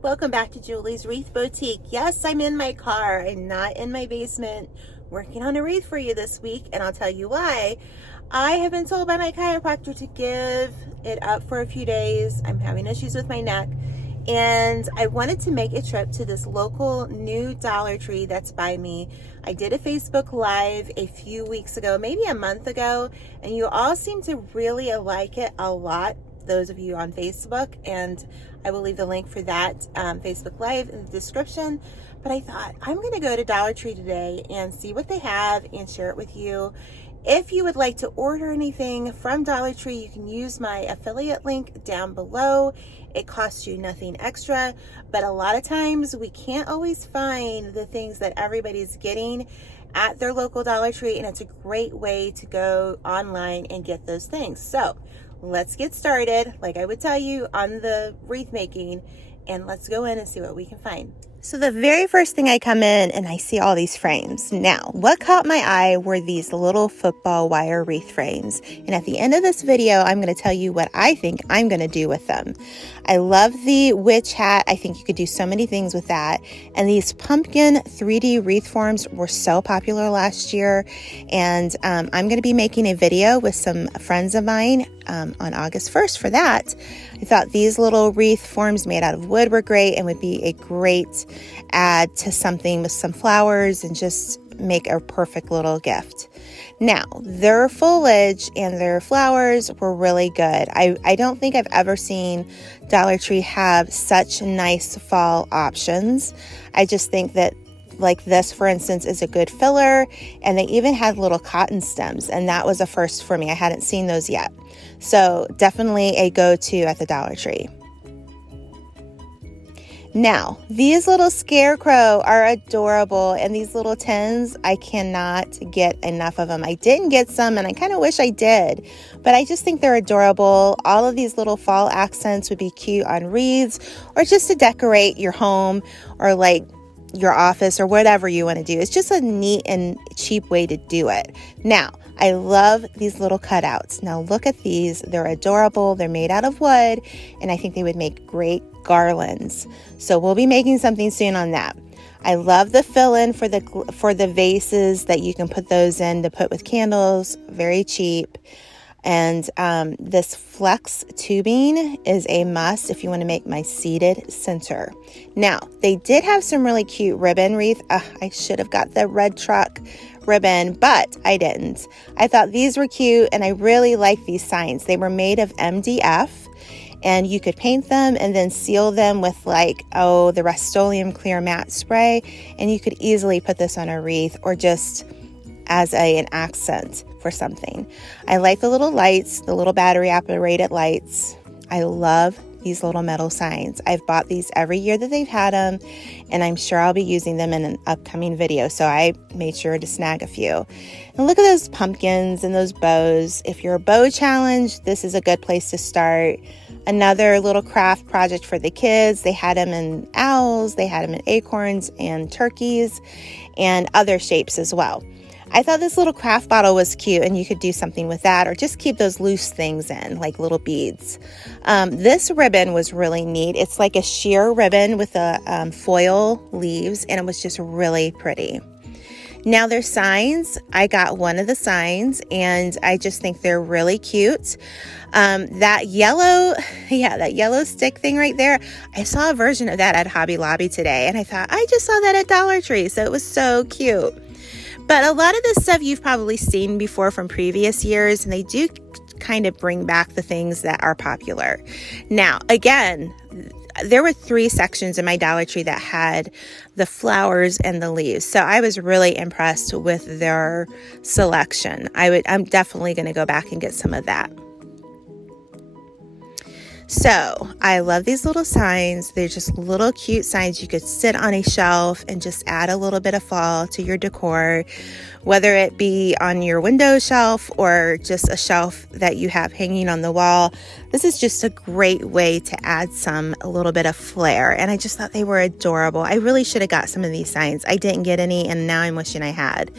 Welcome back to Julie's Wreath Boutique. Yes, I'm in my car. I'm not in my basement working on a wreath for you this week, and I'll tell you why. I have been told by my chiropractor to give it up for a few days. I'm having issues with my neck, and I wanted to make a trip to this local new Dollar Tree that's by me. I did a Facebook Live a few weeks ago, maybe a month ago, and you all seem to really like it a lot, those of you on Facebook, and I will leave the link for that Facebook Live in the description. But I thought I'm going to go to Dollar Tree today and see what they have and share it with you. If you would like to order anything from Dollar Tree, you can use my affiliate link down below. It costs you nothing extra, but a lot of times we can't always find the things that everybody's getting at their local Dollar Tree, and it's a great way to go online and get those things. So let's get started, like I would tell you, on the wreath making, and let's go in and see what we can find. So the very first thing I come in and I see all these frames. Now, what caught my eye were these little football wire wreath frames. And at the end of this video, I'm going to tell you what I think I'm going to do with them. I love the witch hat. I think you could do so many things with that. And these pumpkin 3D wreath forms were so popular last year. And I'm going to be making a video with some friends of mine on August 1st for that. I thought these little wreath forms made out of wood were great and would be a great add to something with some flowers and just make a perfect little gift. Now, their foliage and their flowers were really good. I don't think I've ever seen Dollar Tree have such nice fall options. I just think that, like this, for instance, is a good filler, and they even had little cotton stems, and that was a first for me. I hadn't seen those yet. So definitely a go-to at the Dollar Tree. Now, these little Scarecrow are adorable, and these little tins, I cannot get enough of them. I didn't get some, and I kind of wish I did, but I just think they're adorable. All of these little fall accents would be cute on wreaths, or just to decorate your home, or like your office, or whatever you want to do. It's just a neat and cheap way to do it. Now, I love these little cutouts. Now look at these. They're adorable. They're made out of wood, and I think they would make great garlands. So we'll be making something soon on that. I love the fill-in for the vases that you can put those in to put with candles. Very cheap. And this flex tubing is a must if you want to make my seated center. Now, they did have some really cute ribbon wreath. I should have got the red truck ribbon, but I didn't. I thought these were cute, and I really like these signs. They were made of MDF, and you could paint them and then seal them with the Rust-Oleum clear matte spray, and you could easily put this on a wreath or just as an accent for something. I like the little lights, the little battery operated lights. I love these little metal signs. I've bought these every year that they've had them, and I'm sure I'll be using them in an upcoming video, so I made sure to snag a few. And look at those pumpkins and those bows. If you're a bow challenge, this is a good place to start. Another little craft project for the kids. They had them in owls, they had them in acorns and turkeys, and other shapes as well. I thought this little craft bottle was cute, and you could do something with that, or just keep those loose things in, like little beads. This ribbon was really neat. It's like a sheer ribbon with a foil leaves, and it was just really pretty. Now their signs, I got one of the signs, and I just think they're really cute. That yellow stick thing right there, I saw a version of that at Hobby Lobby today, and I thought, I just saw that at Dollar Tree, so it was so cute. But a lot of this stuff you've probably seen before from previous years, and they do kind of bring back the things that are popular. Now, again, there were 3 sections in my Dollar Tree that had the flowers and the leaves. So I was really impressed with their selection. I'm definitely going to go back and get some of that. So I love these little signs. They're just little cute signs. You could sit on a shelf and just add a little bit of fall to your decor, whether it be on your window shelf or just a shelf that you have hanging on the wall. This is just a great way to add a little bit of flair. And I just thought they were adorable. I really should have got some of these signs. I didn't get any, and now I'm wishing I had.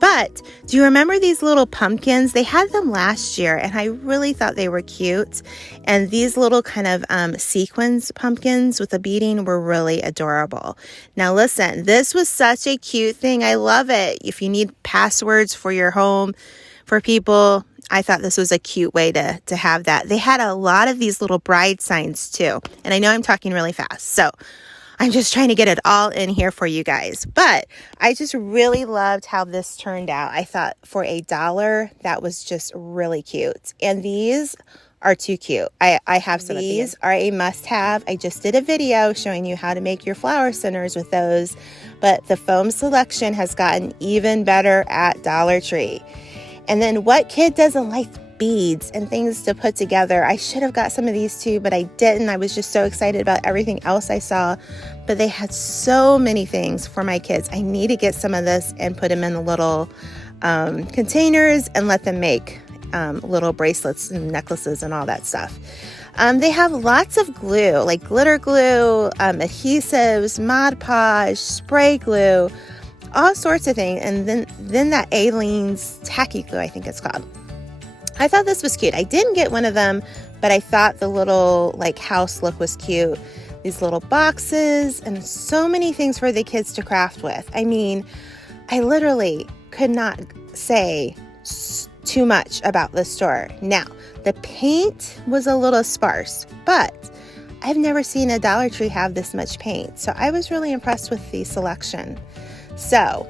But do you remember these little pumpkins? They had them last year, and I really thought they were cute. And these little little kind of sequins pumpkins with the beading were really adorable. Now listen, this was such a cute thing. I love it. If you need passwords for your home for people, I thought this was a cute way to have that. They had a lot of these little bride signs too. And I know I'm talking really fast, so I'm just trying to get it all in here for you guys. But I just really loved how this turned out. I thought for $1, that was just really cute. And these are too cute. I have some of these. Are a must-have. I just did a video showing you how to make your flower centers with those. But the foam selection has gotten even better at Dollar Tree. And then what kid doesn't like beads and things to put together? I should have got some of these too, but I didn't. I was just so excited about everything else I saw. But they had so many things for my kids. I need to get some of this and put them in the little containers and let them make little bracelets and necklaces and all that stuff. They have lots of glue, like glitter glue, adhesives, Mod Podge, spray glue, all sorts of things. And then that Aleene's tacky glue, I think it's called. I thought this was cute. I didn't get one of them, but I thought the little like house look was cute. These little boxes and so many things for the kids to craft with. I mean, I literally could not say too much about this store. Now, the paint was a little sparse, but I've never seen a Dollar Tree have this much paint. So I was really impressed with the selection. So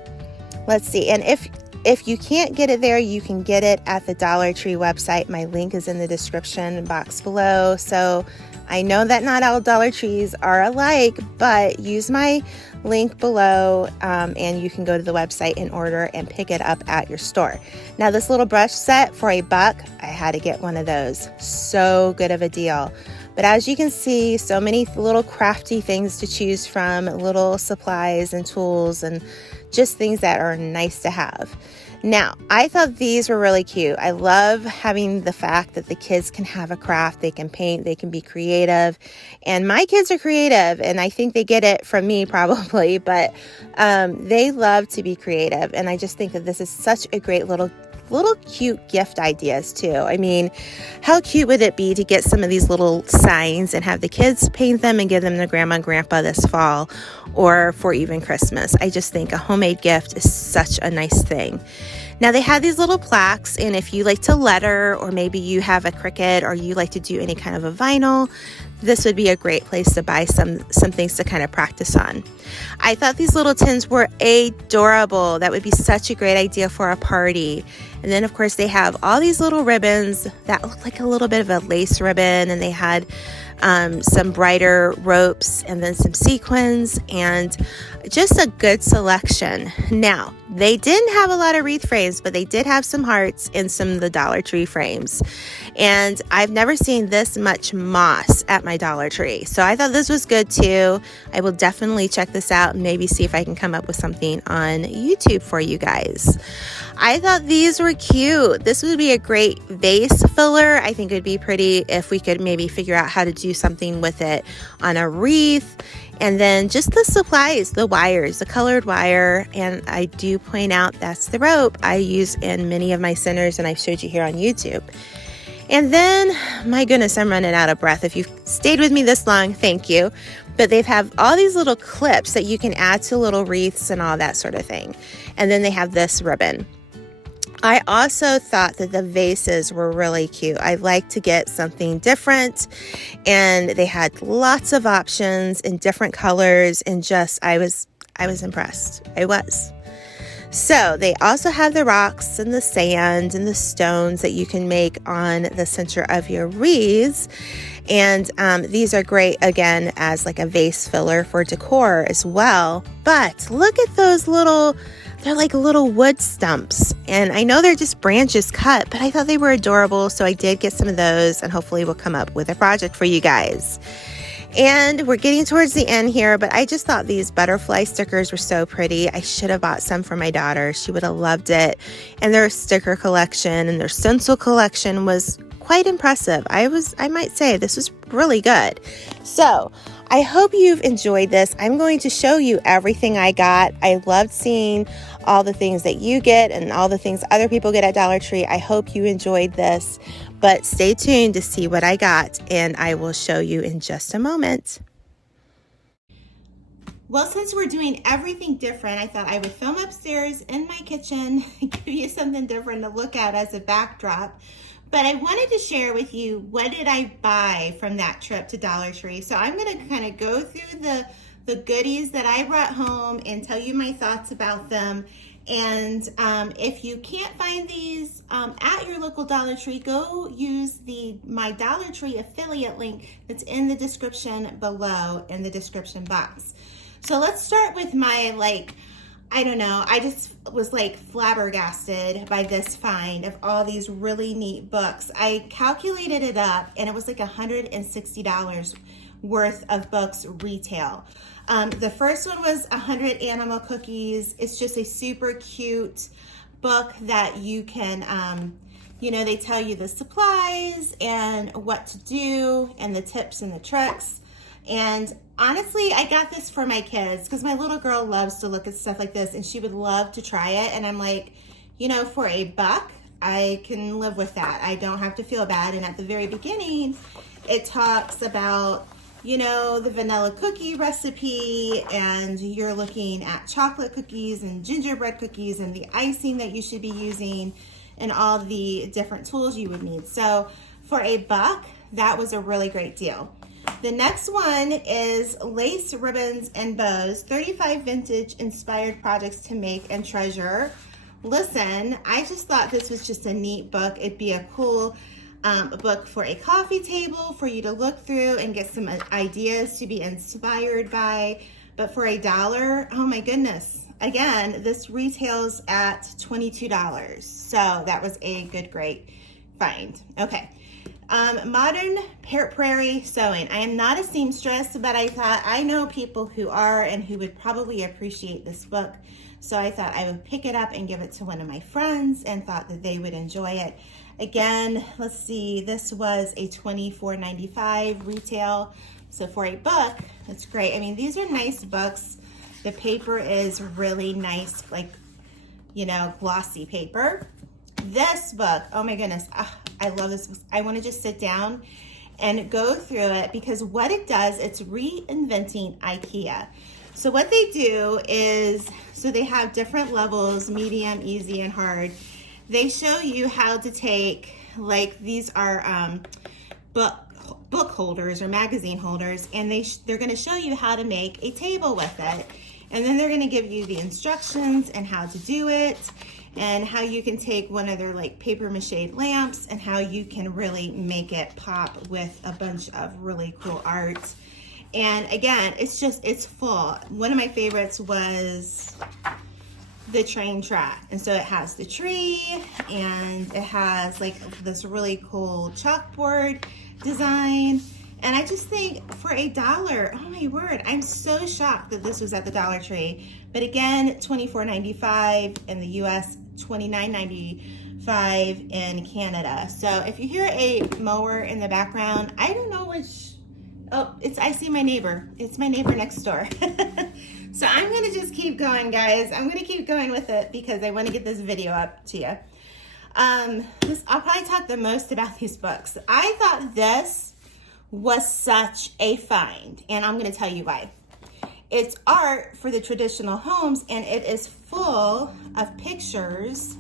let's see. And if you can't get it there, you can get it at the Dollar Tree website. My link is in the description box below. So I know that not all Dollar Trees are alike, but use my link below and you can go to the website and order and pick it up at your store. Now this little brush set for $1, I had to get one of those. So good of a deal. But as you can see, so many little crafty things to choose from, little supplies and tools and just things that are nice to have. Now, I thought these were really cute. I love having the fact that the kids can have a craft, they can paint, they can be creative. And my kids are creative, and I think they get it from me probably, but they love to be creative. And I just think that this is such a great little cute gift ideas too. I mean, how cute would it be to get some of these little signs and have the kids paint them and give them to grandma and grandpa this fall or for even Christmas? I just think a homemade gift is such a nice thing. Now they have these little plaques, and if you like to letter or maybe you have a Cricut or you like to do any kind of a vinyl, this would be a great place to buy some things to kind of practice on. I thought these little tins were adorable. That would be such a great idea for a party. And then of course they have all these little ribbons that look like a little bit of a lace ribbon, and they had some brighter ropes and then some sequins and just a good selection. Now, they didn't have a lot of wreath frames, but they did have some hearts and some of the Dollar Tree frames. And I've never seen this much moss at my Dollar Tree. So I thought this was good too. I will definitely check this out and maybe see if I can come up with something on YouTube for you guys. I thought these were cute. This would be a great vase filler. I think it would be pretty if we could maybe figure out how to do something with it on a wreath. And then just the supplies, the wires, the colored wire. And I do point out that's the rope I use in many of my centers, and I've showed you here on YouTube. And then, my goodness, I'm running out of breath. If you've stayed with me this long, thank you. But they have all these little clips that you can add to little wreaths and all that sort of thing. And then they have this ribbon. I also thought that the vases were really cute. I like to get something different, and they had lots of options in different colors, and just I was impressed. I was. So they also have the rocks and the sand and the stones that you can make on the center of your wreaths. And these are great, again, as like a vase filler for decor as well. But look at those they're like little wood stumps. And I know they're just branches cut, but I thought they were adorable. So I did get some of those, and hopefully we'll come up with a project for you guys. And we're getting towards the end here, but I just thought these butterfly stickers were so pretty. I should have bought some for my daughter. She would have loved it. And their sticker collection and their stencil collection was quite impressive. I might say this was really good. So I hope you've enjoyed this. I'm going to show you everything I got. I loved seeing all the things that you get and all the things other people get at Dollar Tree. I hope you enjoyed this, but stay tuned to see what I got, and I will show you in just a moment. Well, since we're doing everything different, I thought I would film upstairs in my kitchen, give you something different to look at as a backdrop. But I wanted to share with you, what did I buy from that trip to Dollar Tree? So I'm going to kind of go through the goodies that I brought home and tell you my thoughts about them. And if you can't find these at your local Dollar Tree, go use my Dollar Tree affiliate link that's in the description below in the description box. So let's start with my, I don't know, I just was flabbergasted by this find of all these really neat books. I calculated it up and it was $160 worth of books retail. The first one was 100 Animal Cookies. It's just a super cute book that you can, they tell you the supplies and what to do and the tips and the tricks. And honestly, I got this for my kids because my little girl loves to look at stuff like this and she would love to try it. And I'm like, for $1, I can live with that. I don't have to feel bad. And at the very beginning, it talks about, the vanilla cookie recipe, and you're looking at chocolate cookies and gingerbread cookies and the icing that you should be using and all the different tools you would need. So for $1, that was a really great deal. The next one is Lace, Ribbons, and Bows, 35 vintage inspired projects to make and treasure. Listen, I just thought this was just a neat book. It'd be a cool book for a coffee table for you to look through and get some ideas to be inspired by. But for $1, oh my goodness. Again, this retails at $22. So that was a great find. Okay. Modern Prairie sewing. I am not a seamstress, but I thought I know people who are and who would probably appreciate this book. So I thought I would pick it up and give it to one of my friends and thought that they would enjoy it. Again, let's see, this was a $24.95 retail. So for $1, that's great. I mean, these are nice books. The paper is really nice, glossy paper. This book, oh my goodness, I love this book. I want to just sit down and go through it because what it does, it's reinventing IKEA. So what they do is, they have different levels, medium, easy, and hard. They show you how to take, these are book holders or magazine holders, and they're going to show you how to make a table with it. And then they're going to give you the instructions and how to do it, and how you can take one of their paper mache lamps and how you can really make it pop with a bunch of really cool art. And again, it's full. One of my favorites was the train track. And so it has the tree and it has this really cool chalkboard design. And I just think for $1, oh my word, I'm so shocked that this was at the Dollar Tree. But again, $24.95 in the US, $29.95 in Canada. So if you hear a mower in the background, I don't know which, I see my neighbor. It's my neighbor next door. So I'm gonna just keep going, guys. I'm gonna keep going with it because I wanna get this video up to you. I'll probably talk the most about these books. I thought this was such a find, and I'm going to tell you why. It's art for the traditional homes, and it is full of pictures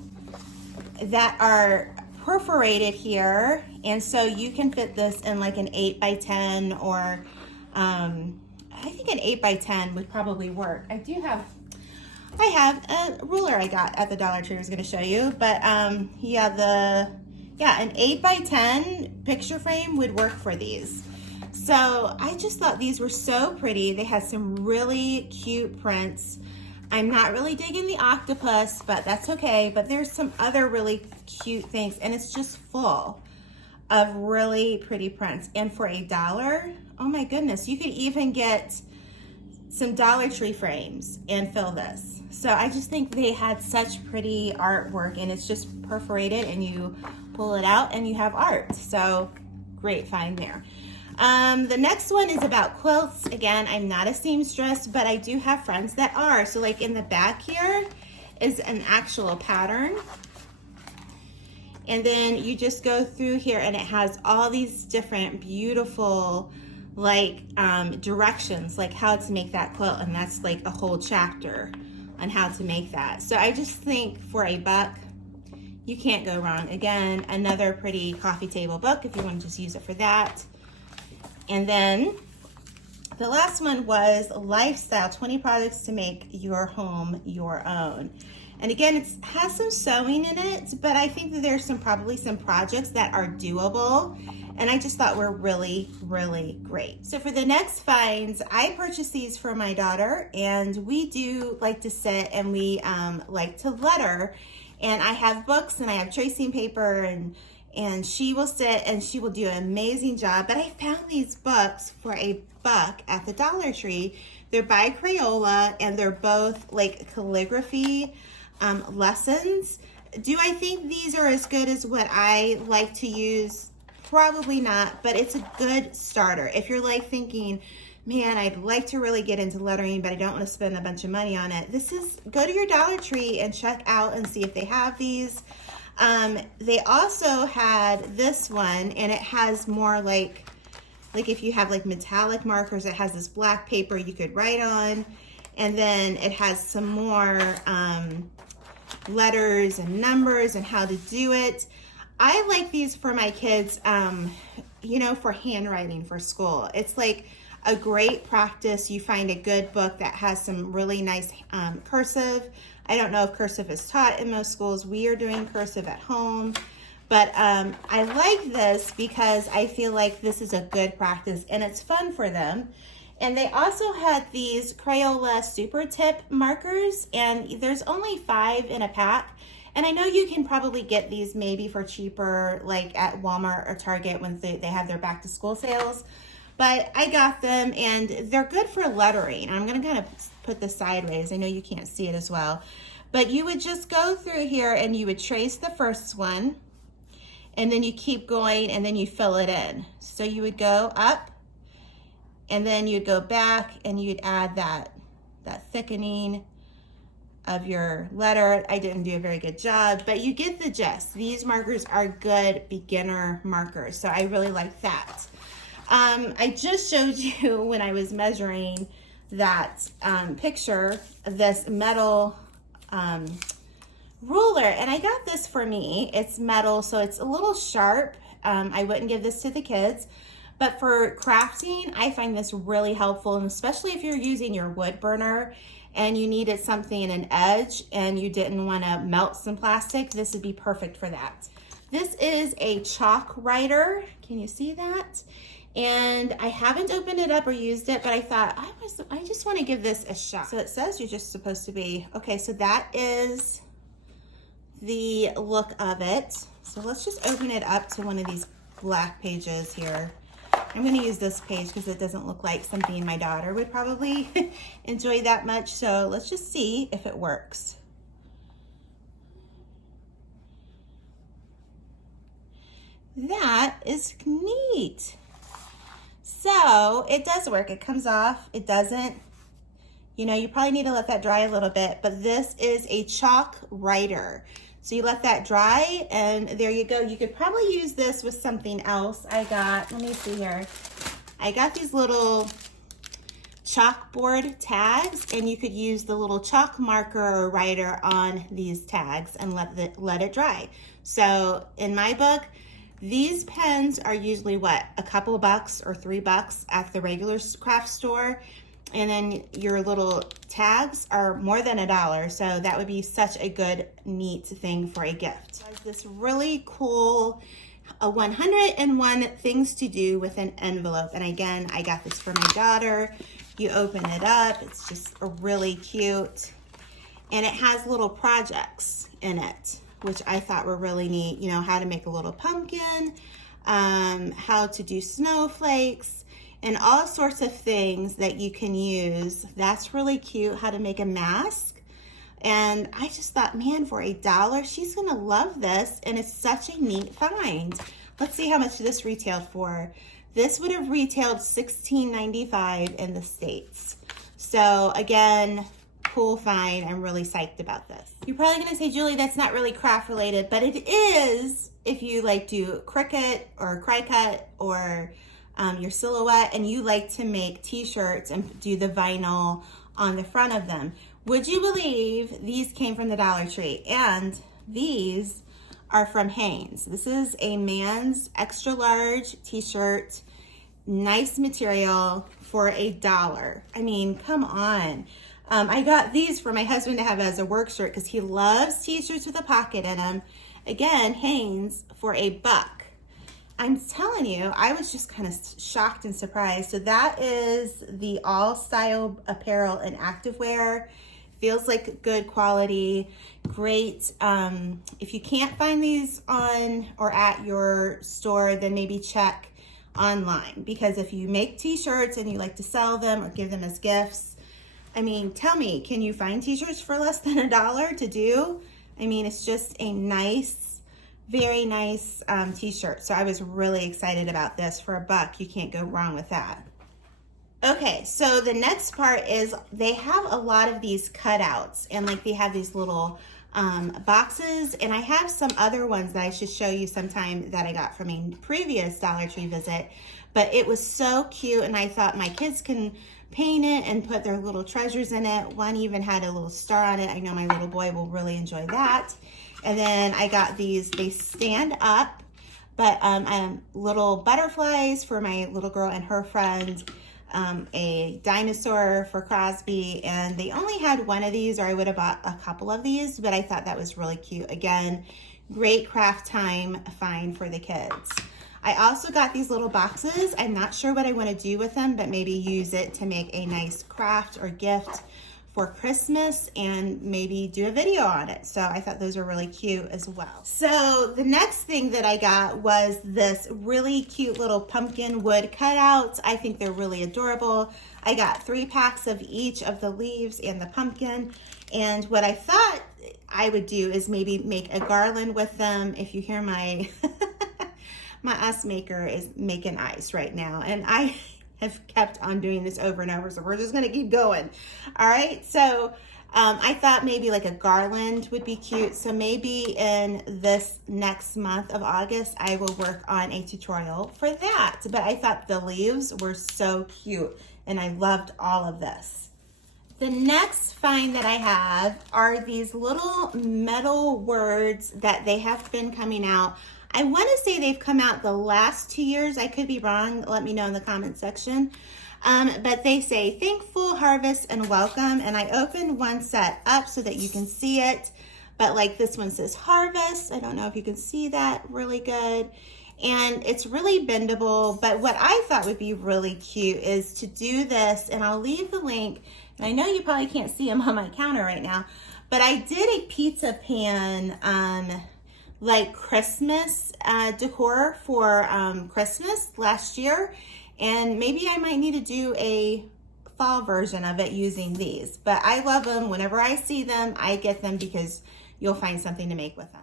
that are perforated here, and so you can fit this in an 8x10 or I think an 8x10 would probably work. I have a ruler I got at the Dollar Tree I was going to show you, but an 8x10 picture frame would work for these. So I just thought these were so pretty. They had some really cute prints. I'm not really digging the octopus, but that's okay. But there's some other really cute things, and it's just full of really pretty prints. And for $1, oh my goodness, you could even get some Dollar Tree frames and fill this. So I just think they had such pretty artwork, and it's just perforated and you pull it out and you have art. So great find there. The next one is about quilts. Again, I'm not a seamstress, but I do have friends that are. So like in the back here is an actual pattern. And then you just go through here and it has all these different beautiful like directions, like how to make that quilt. And that's like a whole chapter on how to make that. So I just think for $1, you can't go wrong. Again, another pretty coffee table book if you want to just use it for that. And then the last one was Lifestyle, 20 Projects to Make Your Home Your Own. And again, it has some sewing in it, but I think that there's probably some projects that are doable. And I just thought were really, really great. So for the next finds, I purchased these for my daughter, and we do like to sit and we like to letter. And I have books and I have tracing paper, and she will sit and she will do an amazing job. But I found these books for $1 at the Dollar Tree. They're by Crayola and they're both like calligraphy lessons. Do I think these are as good as what I like to use? Probably not, but it's a good starter. If you're like thinking, man, I'd like to really get into lettering, but I don't want to spend a bunch of money on it. Go to your Dollar Tree and check out and see if they have these. They also had this one, and it has more like if you have like metallic markers, it has this black paper you could write on. And then it has some more letters and numbers and how to do it. I like these for my kids, you know, for handwriting for school. It's like a great practice. You find a good book that has some really nice cursive. I don't know if cursive is taught in most schools. We are doing cursive at home. But I like this because I feel like this is a good practice and it's fun for them. And they also had these Crayola Super Tip markers, and there's only 5 in a pack. And I know you can probably get these maybe for cheaper, like at Walmart or Target when they have their back to school sales. But I got them and they're good for lettering. I'm gonna kind of put this sideways. I know you can't see it as well. But you would just go through here and you would trace the first one, and then you keep going and then you fill it in. So you would go up and then you'd go back and you'd add that thickening of your letter. I didn't do a very good job, but you get the gist. These markers are good beginner markers, so I really like that. I just showed you when I was measuring that picture, this metal ruler, and I got this for me. It's metal, so it's a little sharp. I wouldn't give this to the kids, but for crafting, I find this really helpful, and especially if you're using your wood burner and you needed something in an edge and you didn't want to melt some plastic, this would be perfect for that. This is a chalk writer. Can you see that? And I haven't opened it up or used it, but I thought I just want to give this a shot. So it says you're just supposed to be, okay, so that is the look of it. So let's just open it up to one of these black pages here. I'm going to use this page because it doesn't look like something my daughter would probably enjoy that much. So let's just see if it works. That is neat. So it does work. It comes off. It doesn't. You know, you probably need to let that dry a little bit, but this is a chalk writer. So you let that dry and there you go. You could probably use this with something else. Let me see here. I got these little chalkboard tags, and you could use the little chalk marker or writer on these tags and let it dry. So in my book, these pens are usually what, a couple of bucks or $3 at the regular craft store. And then your little tags are more than $1. So that would be such a good, neat thing for a gift. This really cool 101 things to do with an envelope. And again, I got this for my daughter. You open it up. It's just really cute. And it has little projects in it, which I thought were really neat. You know, how to make a little pumpkin, how to do snowflakes, and all sorts of things that you can use. That's really cute, how to make a mask. And I just thought, man, for $1, she's gonna love this, and it's such a neat find. Let's see how much this retailed for. This would have retailed $16.95 in the States. So again, cool find. I'm really psyched about this. You're probably gonna say, Julie, that's not really craft related, but it is if you like do Cricut or Cricut or your silhouette and you like to make t-shirts and do the vinyl on the front of them. Would you believe these came from the Dollar Tree? And these are from Hanes. This is a man's extra large t-shirt, nice material for $1. I mean, come on. I got these for my husband to have as a work shirt because he loves t-shirts with a pocket in them. Again, Hanes for $1. I'm telling you, I was just kind of shocked and surprised. So that is the all style apparel and activewear. Feels like good quality, great. If you can't find these on or at your store, then maybe check online, because if you make t-shirts and you like to sell them or give them as gifts, I mean, tell me, can you find t-shirts for less than $1 to do? I mean, it's just a nice, very nice t-shirt. So I was really excited about this. For $1, you can't go wrong with that. Okay, so the next part is they have a lot of these cutouts, and like they have these little boxes, and I have some other ones that I should show you sometime that I got from a previous Dollar Tree visit, but it was so cute, and I thought my kids can paint it and put their little treasures in it. One even had a little star on it. I know my little boy will really enjoy that. And then I got these, they stand up, but little butterflies for my little girl and her friend. A dinosaur for Crosby, and they only had one of these, or I would have bought a couple of these, but I thought that was really cute. Again, great craft time find for the kids. I also got these little boxes. I'm not sure what I want to do with them, but maybe use it to make a nice craft or gift for Christmas and maybe do a video on it. So I thought those were really cute as well. So the next thing that I got was this really cute little pumpkin wood cutouts. I think they're really adorable. I got 3 packs of each of the leaves and the pumpkin. And what I thought I would do is maybe make a garland with them. If you hear my, my ice maker is making ice right now. And I have kept on doing this over and over, so we're just gonna keep going. All right, so I thought maybe like a garland would be cute. So maybe in this next month of August, I will work on a tutorial for that. But I thought the leaves were so cute, and I loved all of this. The next find that I have are these little metal words that they have been coming out. I want to say they've come out the last 2 years. I could be wrong. Let me know in the comment section. But they say thankful, harvest, and welcome. And I opened one set up so that you can see it. But like this one says harvest. I don't know if you can see that really good. And it's really bendable. But what I thought would be really cute is to do this. And I'll leave the link. And I know you probably can't see them on my counter right now. But I did a pizza pan like Christmas decor for Christmas last year, and maybe I might need to do a fall version of it using these, but I love them. Whenever I see them, I get them because you'll find something to make with them.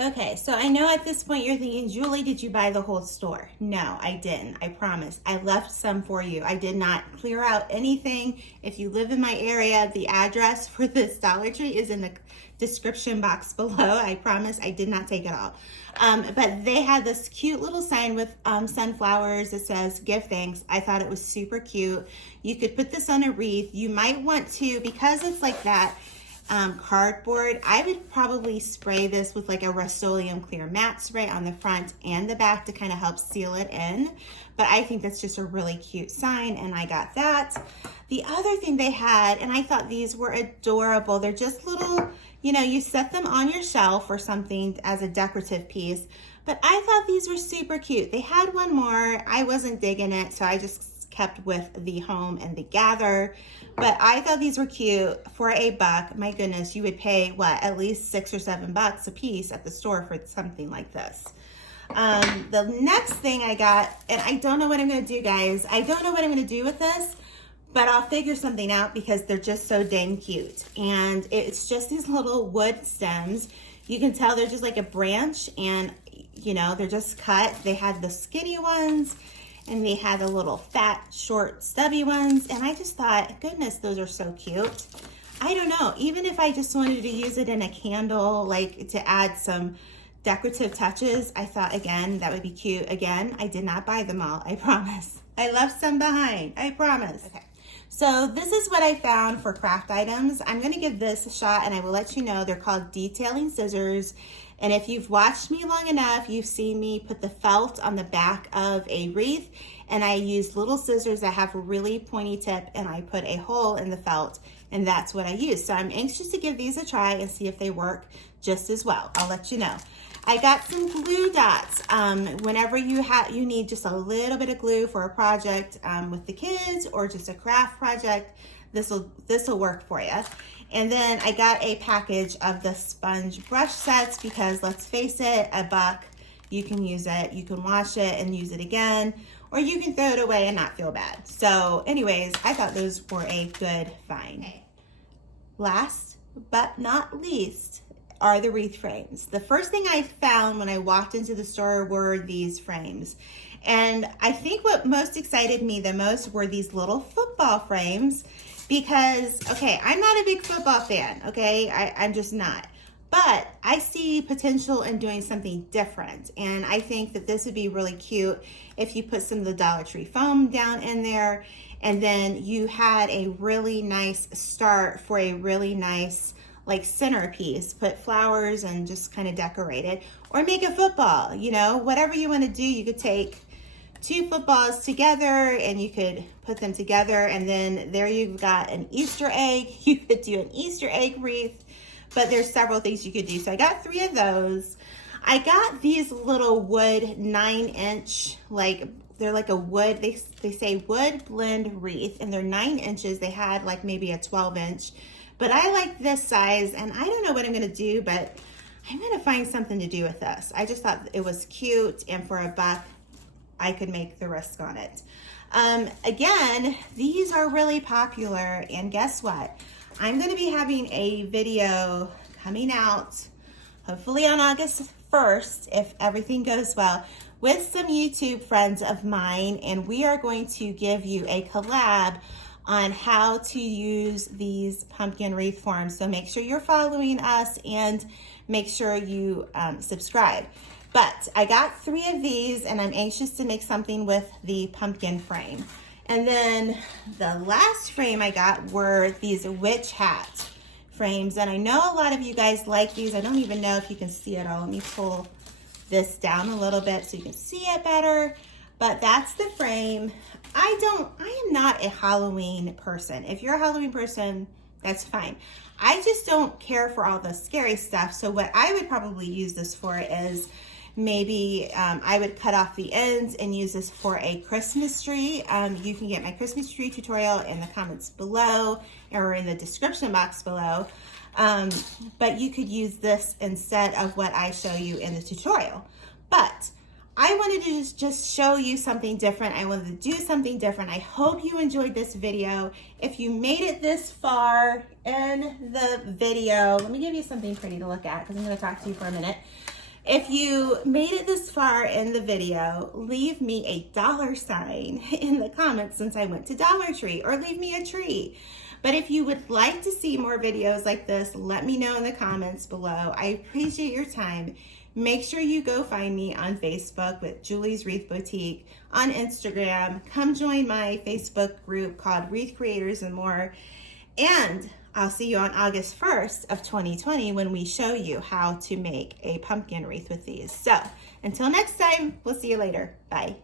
Okay, so I know at this point you're thinking, Julie, did you buy the whole store? No, I didn't. I promise. I left some for you. I did not clear out anything. If you live in my area, the address for this Dollar Tree is in the description box below. I promise I did not take it all. But they had this cute little sign with sunflowers that says, give thanks. I thought it was super cute. You could put this on a wreath. You might want to, because it's like that, cardboard, I would probably spray this with like a Rust-Oleum clear matte spray on the front and the back to kind of help seal it in. But I think that's just a really cute sign, and I got that. The other thing they had, and I thought these were adorable, they're just little, you know, you set them on your shelf or something as a decorative piece, but I thought these were super cute. They had one more, I wasn't digging it, so I just kept with the home and the gather. But I thought these were cute for $1. My goodness, you would pay, what, at least $6 or $7 a piece at the store for something like this. The next thing I got, and I don't know what I'm going to do, guys. I don't know what I'm going to do with this, but I'll figure something out because they're just so dang cute. And it's just these little wood stems. You can tell they're just like a branch, and, you know, they're just cut. They had the skinny ones, And they had the little fat, short, stubby ones. And I just thought, goodness, those are so cute. I don't know, even if I just wanted to use it in a candle, like to add some decorative touches, I thought, again, that would be cute. Again, I did not buy them all, I promise. I left some behind, I promise. Okay, so this is what I found for craft items. I'm gonna give this a shot and I will let you know. They're called detailing scissors. And if you've watched me long enough, you've seen me put the felt on the back of a wreath, and I use little scissors that have a really pointy tip, and I put a hole in the felt, and that's what I use. So I'm anxious to give these a try and see if they work just as well. I'll let you know. I got some glue dots. Whenever you need just a little bit of glue for a project with the kids or just a craft project, this will work for you. And then I got a package of the sponge brush sets because let's face it, $1, you can use it, you can wash it and use it again, or you can throw it away and not feel bad. So anyways, I thought those were a good find. Last but not least are the wreath frames. The first thing I found when I walked into the store were these frames. And I think what most excited me the most were these little football frames because, okay, I'm not a big football fan, okay? I'm just not. But I see potential in doing something different. And I think that this would be really cute if you put some of the Dollar Tree foam down in there and then you had a really nice start for a really nice like centerpiece, put flowers and just kind of decorate it, or make a football, you know, whatever you want to do. You could take 2 footballs together and you could put them together, and then there you've got an Easter egg. You could do an Easter egg wreath, but there's several things you could do. So I got 3 of those. I got these little wood 9-inch, like they're like a wood, they say wood blend wreath, and they're 9 inches. They had like maybe a 12-inch. But I like this size, and I don't know what I'm gonna do, but I'm gonna find something to do with this. I just thought it was cute, and for $1, I could make the risk on it. Again, these are really popular, and guess what? I'm gonna be having a video coming out, hopefully on August 1st, if everything goes well, with some YouTube friends of mine, and we are going to give you a collab on how to use these pumpkin wreath forms. So make sure you're following us and make sure you subscribe. But I got 3 of these and I'm anxious to make something with the pumpkin frame. And then the last frame I got were these witch hat frames. And I know a lot of you guys like these. I don't even know if you can see it all. Let me pull this down a little bit so you can see it better. But that's the frame. I am not a Halloween person. If you're a Halloween person, that's fine. I just don't care for all the scary stuff. So what I would probably use this for is maybe I would cut off the ends and use this for a Christmas tree. You can get my Christmas tree tutorial in the comments below or in the description box below. But you could use this instead of what I show you in the tutorial. But I wanted to just show you something different. I wanted to do something different. I hope you enjoyed this video. If you made it this far in the video, let me give you something pretty to look at because I'm going to talk to you for a minute. If you made it this far in the video, leave me a $sign in the comments since I went to Dollar Tree, or leave me a tree. But if you would like to see more videos like this, let me know in the comments below. I appreciate your time. Make sure you go find me on Facebook with Julie's Wreath Boutique, on Instagram. Come join my Facebook group called Wreath Creators and More. And I'll see you on August 1st of 2020 when we show you how to make a pumpkin wreath with these. So until next time, we'll see you later. Bye.